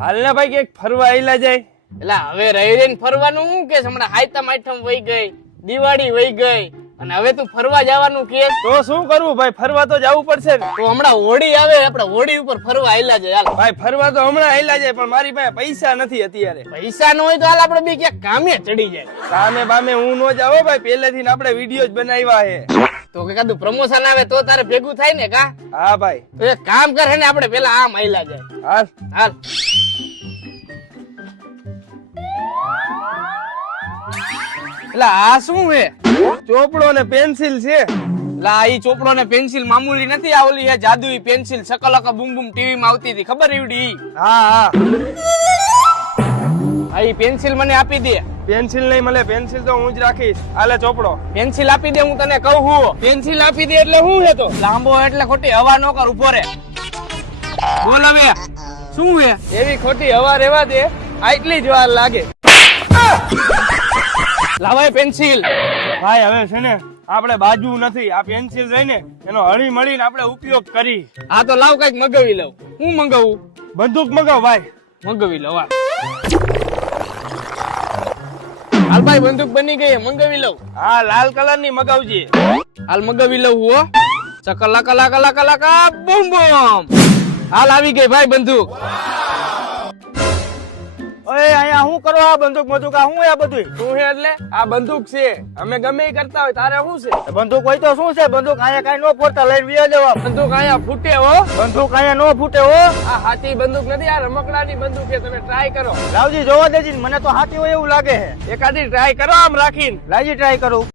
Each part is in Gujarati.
હાલ ને ભાઈ કે ફરવા આઈલા જાય. એટલે હવે રહી રહીને ફરવાનું શું કે હમણાં હાયતમ આઠમ વહી ગઈ, દિવાળી વહી ગઈ અને હવે તું ફરવા જવાનું કે તો શું કરવું ભાઈ, ફરવા તો જવું પડશે ને. તો હમણાં હોળી આવે, આપણે હોળી ઉપર ફરવા આયલા જાય. હાલ ભાઈ ફરવા તો હમણાં આઈલા જાય, પણ મારી પાસે પૈસા નથી અત્યારે. પૈસા ન હોય તો હાલ આપણે બી ક્યાંક કામે ચડી જાય. કામે બામે હું નો જાવ ભાઈ, પહેલેથી ને આપણે વિડીયો જ બનાવ્યા છે. તો કે કદું પ્રમોશન આવે તો તારે ભેગું થાય ને કા? હા ભાઈ. તો એક કામ કરે ને આપણે પેલા આમ આયલા જાય. હાલ હાલ એટલે આ શું હે? ચોપડો ને પેન્સિલ છે. લા ઈ ચોપડો ને પેન્સિલ મામૂલી નથી, આ ઓલી હે જાદુઈ પેન્સિલ શકલકા બૂમ બૂમ ટીવી માં આવતી હતી, ખબર એવડી? હા હા આ ઈ પેન્સિલ મને આપી દે. પેન્સિલ નહીં મળે, પેન્સિલ તો હું જ રાખીશ. હાલે ચોપડો. પેન્સિલ આપી દે, હું તને કહું હું. પેન્સિલ આપી દે એટલે શું હે? તો લાંબો એટલે ખોટી હવા નો કર, ઉભો રે. બોલ હવે શું હે? એવી ખોટી હવા રેવા દે, આટલી જ વાર લાગે. લાવાય પેન્સિલ. ભાઈ હવે છે ને આપણે બાજુ નથી, આ પેન્સિલ રહીને એનો હળી મળીને આપણે ઉપયોગ કરી. આ તો લાવ કઈક મગાવી લઉં. હું મંગાવું? બંદૂક મગાવ ભાઈ. મંગાવી લઉં. હાલ ભાઈ બંદૂક બની ગઈ, મંગાવી લઉં. હા લાલ કલર ની મગાવજે. હાલ મગાવી લઉં હો. ચકલા કલા કલા કલા કા બૂમ બૂમ. હાલ આવી ગઈ ભાઈ બંદૂક. ઓય અહીંયા હું કરો? આ બંદૂક બંદૂક આ હું? આ બધું શું છે? એટલે આ બંદૂક છે, અમે ગમે ઈ કરતા હોય. તારે શું છે? બંદૂક હોય તો શું છે? બંદૂક અહીંયા કઈ નો ફોડતા, લઈને વિયા દેવા. બંદૂક અહીંયા ફૂટે હો. બંદૂક અહીંયા નો ફૂટે હો. આ હાથી બંદૂક નથી, આ રમકડાની બંદૂક છે. તમે ટ્રાય કરો. લાવજી જોવા દેજી, મને તો હાથી હોય એવું લાગે છે. એકાદી ટ્રાય કરો આમ રાખીને. લાવજી ટ્રાય કરું.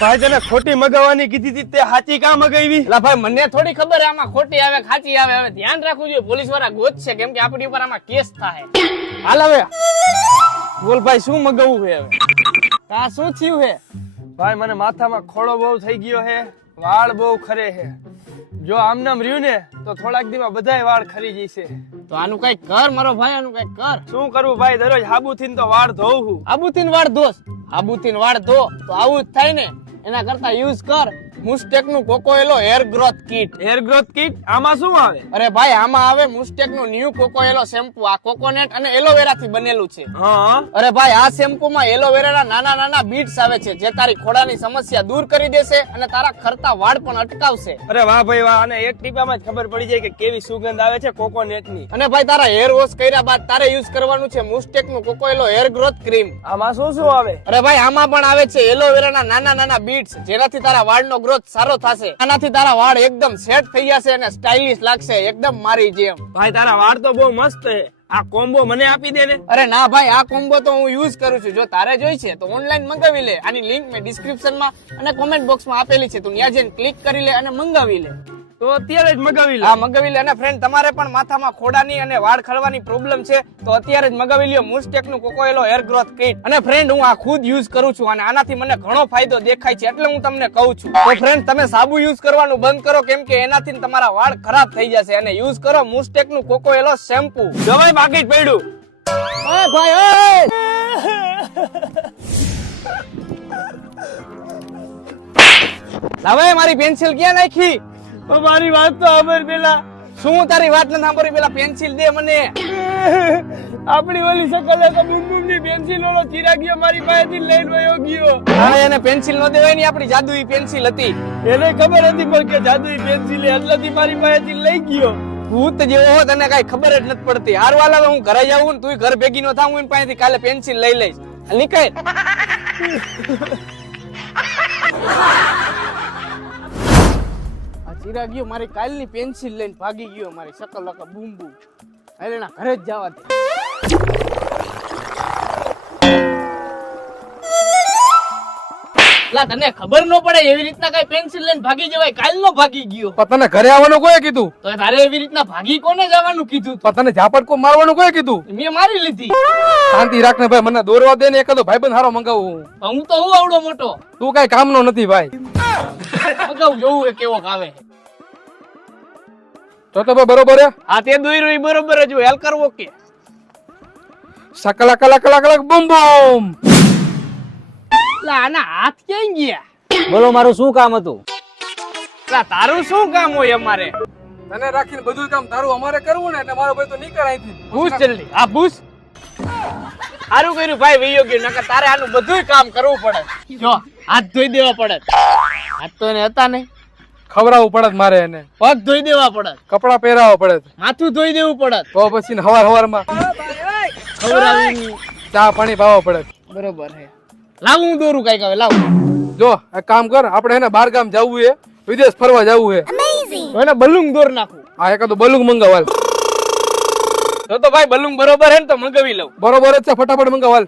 ભાઈ તને ખોટી મગાવવાની કીધી હતી, તે સાચી કા મગાવી? એટલે ભાઈ મને થોડી ખબર આમાં ખોટી આવે ખાચી આવે. હવે ધ્યાન રાખવું જોઈએ, પોલીસ વાળા ગોતશે, કેમ કે આપણી ઉપર આમાં કેસ થાય. હાલ હવે બોલ ભાઈ શું મગાવવું છે? હવે આ શું થયું છે? ભાઈ મને માથામાં ખોળો બહુ થઈ ગયો છે, વાળ બહુ ખરે છે. જો આમનામ રહ્યું ને તો થોડાક દીમાં બધાય વાળ ખરી જશે. તો આનું કઈક કર મારો ભાઈ, આનું કઈક કર. શું કરવું ભાઈ, દરરોજ હાબુથી તો વાળ ધોઉં છું. આબુથી વાળ ધોસ? આબુથી વાળ ધો તો આવું જ થાય ને. એના કરતા યુઝ કર મુસ્ટેક નું coco aloe hair growth kit. Hair growth kit આમાં શું આવે? અરે ભાઈ આમાં આવે મુસ્ટેક નું ન્યુ કોકોએલો શેમ્પુ. આ કોકોનટ અને એલોવેરા થી બનેલું છે. હા. અરે ભાઈ આ શેમ્પુ માં એલોવેરા ના નાના નાના બીટ્સ આવે છે, જે તારી ખોડાની સમસ્યા દૂર કરી દેશે અને તારા ખરતા વાળ પણ અટકાવશે. અરે વાહ ભાઈ વાહ, અને એક ટીપામાં જ ખબર પડી જાય કે કેવી સુગંધ આવે છે કોકોનટ ની. અને ભાઈ તારા હેર વોશ કર્યા બાદ તારે યુઝ કરવાનું છે મુસ્ટેક નું કોકોએલો હેર ગ્રોથ ક્રીમ. આમાં શું શું આવે? અરે ભાઈ આમાં પણ આવે છે એલોવેરા ના નાના નાના બીટ્સ, જેનાથી તારા વાળનો ગ્રોથ સારો થશે. આનાથી તારા વાળ એકદમ સેટ થઈ જશે અને સ્ટાઇલિશ લાગશે, એકદમ મારી જેમ. ભાઈ તારા વાળ તો બહુ મસ્ત છે, આ કોમ્બો મને આપી દે ને. અરે ના ભાઈ, આ કોમ્બો તો હું યુઝ કરું છું. જો તારે જોઈ છે તો ઓનલાઈન મંગાવી લે. આની લિંક મેં ડિસ્ક્રિપ્શન માં અને કોમેન્ટ બોક્સ માં આપેલી છે, તું ત્યાં જઈને ક્લિક કરી લે અને મંગાવી લે. તો અત્યારે જ મગાવી લે. હા મગાવી લે. અને ફ્રેન્ડ તમારે પણ માથામાં ખોડાની અને વાળ ખરવાની પ્રોબ્લેમ છે તો અત્યારે જ મગાવી લ્યો મુસ્ટેક નું કોકોએલો હેર ગ્રોથ કિટ. અને ફ્રેન્ડ હું આ ખુદ યુઝ કરું છું અને આનાથી મને ઘણો ફાયદો દેખાય છે, એટલે હું તમને કહું છું. તો ફ્રેન્ડ તમે સાબુ યુઝ કરવાનું બંધ કરો, કેમ કે એનાથી તમારા વાળ ખરાબ થઈ જશે, અને યુઝ કરો મુસ્ટેક નું કોકોએલો શેમ્પુ. જવાય બાકી જ પડ્યું. ઓય ભાઈ ઓય, લાવે મારી પેન્સિલ ક્યાં નાખી? મારી વાત તો ખબર પેલા. શું તારી વાત નથી સાંભળી? પેલા પેન્સિલ દે મને. આપણી ઓલી શકલ બુમ ની પેન્સિલ વાળો ચિરાગીઓ મારી પાસેથી લઈને વયો ગયો. હા એને પેન્સિલ નો દેવાય ની, આપણી જાદુઈ પેન્સિલ હતી. એને ખબર હતી પણ કે જાદુઈ પેન્સિલ એટલાથી મારી પાસેથી લઈ ગયો. ભૂત જેવો હો, તને કઈ ખબર જ નથી પડતી. હારવાલ હવે હું ઘરે જાઉં ને તું ઘર ભેગી નો થાઉં, એની પાસેથી કાલે પેન્સિલ લઈ લઈશ. નીકળ. ચિરાગીઓ મારી કાલની પેન્સિલ લઈને ભાગી ગયો, મારી શકલ લકા બૂમ બૂમ. હવે એના ઘરે જ જવા દે. લા તને ખબર ન પડે એવી રીતના કઈ પેન્સિલ લઈને ભાગી જવાય? કાલનો ભાગી ગયો. તને ઘરે આવવાનું કોઈ કીધું? તો તારે એવી રીતના ભાગી કોને જવાનું કીધું? તને ઝાપટ કો મારવાનું કોઈ કીધું? મેં મારી લીધી. શાંતિ રાખને ભાઈ, મને દોરવા દે ને એકાદો ભાઈબંધ હારો મંગાવું. હું તો હું આવડો મોટો. તું કઈ કામનો નથી ભાઈ. મગાવ જોવું એ કેવો આવે. તો ભાઈ બરોબર હે? હા તે દોઈ બરોબર જ હોય. હેલ કરવો કે શકલા કલા કલા કલા બૂમ બૂમ. આના હાથ ક્યાં ગયા? બોલો મારું શું કામ હતું? તારું શું કામ હોય અમારે? તને રાખીને બધું કામ તારું અમારે કરવું ને એટલે મારો ભાઈ તો નીકળ અહીંથી. ભૂસ જલ્દી આ ભૂસ સારું કર્યું ભાઈ વયો ગયો નકર તારે આનું બધુંય કામ કરવું પડે જો હાથ ધોઈ દેવા પડે હાથ તો એને હતા નહીં ખવડાવવું પડે મારે એને, પગ ધોઈ દેવા પડે કપડા પહેરાવવા પડે, માથું ધોઈ દેવું પડે તો પછી હવારમાં ખવડાવી ચા પાણી પાવા પડે. બરોબર હે લાવ હું દોરું કઈક હવે લાવ જો એક કામ કર, આપણે એને બાર ગામ જવું છે, વિદેશ ફરવા જવું છે, તો એને બલૂન દોર નાખું. આ એકાદું બલુંગ મંગાવાલ. તો ભાઈ બલૂન બરોબર હે ને તો મંગાવી લઉં. બરોબર જ છે, ફટાફટ મંગાવાલ.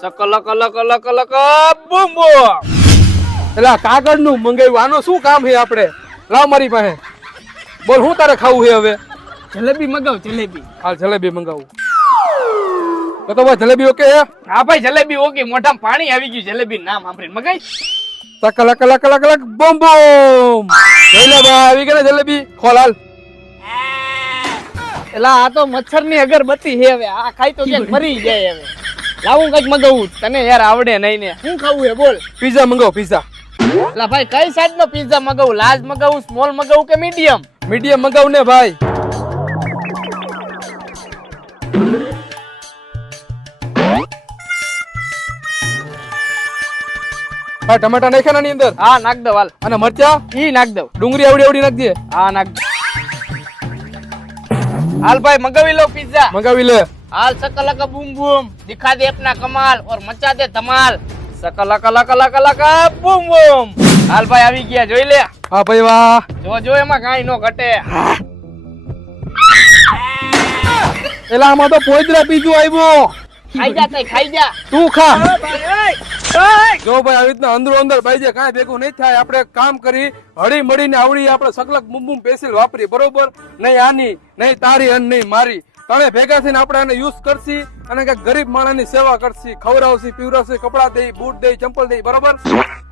સકલ કલ કલ કલ બૂમ બૂમ. એટલે આ કાગળનું મંગાવ્યું, આનું શું કામ છે આપણે? લાવ મારી પાસે, બોલ હું તારે ખાવું છે હવે? જલેબી મંગાવ જલેબી. હાલ જલેબી મંગાવું. તો ભાઈ જલેબી ઓકે હે? હા ભાઈ જલેબી ઓકે. મોઢામાં પાણી આવી ગયું જલેબી નામ સાંભળીને મગાઈ. કલક કલક કલક કલક બમ બમ. જોઈ લે ભાઈ આવી ગઈ ને જલેબી, ખોલ હાલ. એલા આ તો મચ્છર ની અગરબત્તી છે હવે, આ ખાઈ તો ક્યાંક મરી જાય હવે. લાવું કઈક મગાવું, તને યાર આવડે નહીં ને. શું ખાવું હે બોલ? પીઝા મંગાવો પીઝા. એલા ભાઈ કઈ સાઈઝ નો પિઝા મગાવું? લાર્જ મગાવું, સ્મોલ મગાવું કે મીડિયમ? મીડિયમ મંગાવ ને ભાઈ. ભાઈ ટમાટા નાખ્યા આની અંદર? હા નાખ દો હાલ. અને મરચા ઈ નાખ દો. ડુંગળી આવડી આવડી નાખજે. હા નાખ દો. હાલ ભાઈ મગાવી લો પિઝા. મંગાવી લે. हाल सकला का बूम बूम दिखा दे अपना कमाल और मचा दे धमाल सकला कला कला कला का बूम बूम. हाल भाई આવી ગયા જોઈ લે. હા ભાઈ વાહ. જો જો એમાં કાઈ નો ઘટે. એલા આમાં તો પોઈદરા બીજું આવ્યો. ખાઈ જા તઈ ખાઈ જા. તું ખા. જો ભાઈ આવી રીતના અંદરો અંદર બાઈજે કાંઈ ભેગું નહીં થાય. આપણે એક કામ કરી હળી મળીને આવડી આપણે સકલક બૂમ બૂમ પેન્સિલ વાપરી, બરોબર? નહીં આની નહીં તારી અને નહીં મારી, તમે ભેગા થઈને આપણે એને યુઝ કરશી અને કઈક ગરીબ માણસની સેવા કરશી, ખવડાવશી, પીવડાવશી, કપડા દઈ, બૂટ દઈ, ચંપલ દઈ, બરોબર?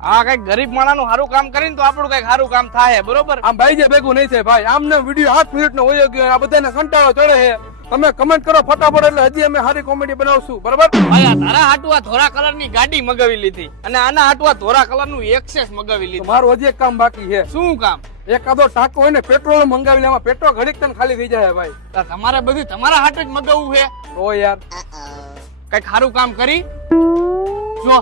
હા કઈક ગરીબ માણસનું સારું કામ કરીને તો આપણું કઈક સારું કામ થાય, બરોબર? આમ બાઈજે ભેગું નહીં થાય ભાઈ. આમને વિડીયો 8 મિનિટનો હોયો ગયો, આ બધાને કંટાળો ચડે છે. તમે કમેન્ટ કરો ફટાફટ, એટલે હજી અમે સારી કોમેડી બનાવશું, બરોબર? ભાઈ આ તારા હાટુ આ ધોરા કલરની ગાડી મગાવી લીધી અને આના હાટુ આ ધોરા કલરનું એક્સેસ મગાવી લીધું. મારું હજી એક કામ બાકી છે. શું કામ? એકાદો ટાંકો હોય ને પેટ્રોલ મંગાવી લેવા, પેટ્રોલ ઘડીક તને ખાલી થઈ જાય ભાઈ. તો તમારે બધું તમારા હાટુ જ મગાવવું છે? ઓ યાર કઈક સારું કામ કરી જો.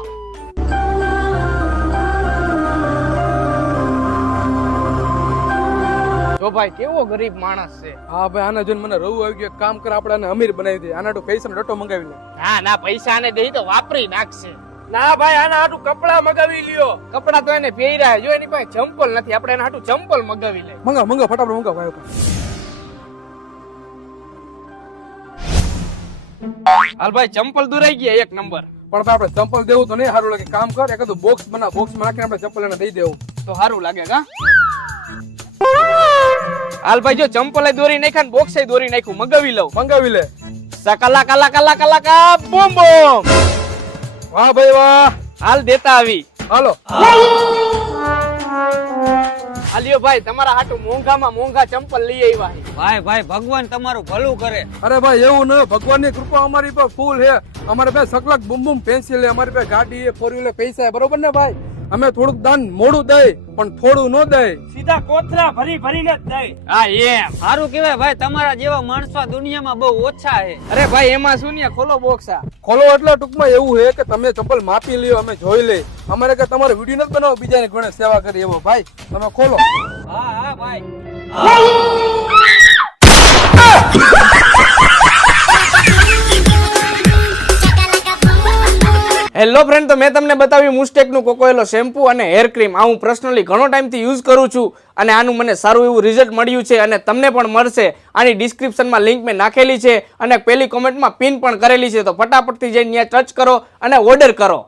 જો ભાઈ કેવો ગરીબ માણસ છે. હા ભાઈ આને જોઈને મને રવું આવી ગયું. એક કામ કર, આપણે આને અમીર બનાવી દે. આના તો પૈસા ડટો મંગાવી લે. ના ના પૈસા આને દઈ તો વાપરી નાખશે. ના ભાઈ આના હાટુ કપડા મંગાવી લ્યો. કપડા તો એને પહેર્યા જો એની પાસે ચંપલ નથી, આપણે એના હાટુ ચંપલ મગાવી લે. મંગાવ મંગાવ ફટાફટ મંગાવ ભાઈ. હાલ ભાઈ ચંપલ દુરાઈ ગયા એક નંબર. પણ ભાઈ આપણે ચંપલ દેવું તો નહીં સારું લાગે. કામ કર એકાદું બોક્સ બનાવ, બોક્સમાં નાખીને આપણે ચંપલ એને દઈ દેવું તો સારું લાગે કા? હાલ ભાઈ જો ચંપલે દોરી નાખ્યા ને બોક્સે દોરી નાખ્યું, મગાવી લઉં. મંગાવી લે. સકલા કલા કલા કલા કા બૂમ બૂમ. વાહ ભાઈ વાહ. હાલ દેતા આવી. હાલો હાલ્યો ભાઈ તમારા હાટુ મોંઘામાં મોંઘા ચંપલ લઈ આવ્યા છે. ભાઈ ભાઈ ભગવાન તમારું ભલું કરે. અરે ભાઈ એવું ન, ભગવાનની કૃપા અમારી પર ફૂલ છે. અમારે પાસે સકલક બૂમ બૂમ પેન્સિલ છે, અમારી પાસે ગાડી છે, 4 વ્હીલર, પૈસા છે, બરોબર ને ભાઈ? અમે થોડુંક દાન મોડું દઈ પણ થોડું ન દઈ, સીધા કોથરા ભરી ભરીને જ દઈ. હા એમ. સારું કેવાય ભાઈ, તમારા જેવા માણસો આ દુનિયામાં બહુ ઓછા છે. અરે ભાઈ એમાં શું ને ખોલો બોક્સ આ. ખોલો એટલે ટૂંકમાં એવું છે કે તમે ચંપલ માપી લ્યો, અમે જોઈ લઈ. અમારે કે તમારે વિડીયો નથી બનાવો, બીજાને ઘણે સેવા કરી એવો. ભાઈ તમે ખોલો. હા હા ભાઈ. હેલો ફ્રેન્ડ, તો મેં તમને બતાવ્યું મુસ્ટેકનું કોકોએલો શેમ્પુ અને હેર ક્રીમ. આ હું પર્સનલી ઘણો ટાઈમથી યુઝ કરું છું અને આનું મને સારું એવું રિઝલ્ટ મળ્યું છે અને તમને પણ મળશે. આની ડિસ્ક્રિપ્શનમાં લિંક મેં નાખેલી છે અને પહેલી કોમેન્ટમાં પિન પણ કરેલી છે, તો ફટાફટથી જઈને ત્યાં ટચ કરો અને ઓર્ડર કરો.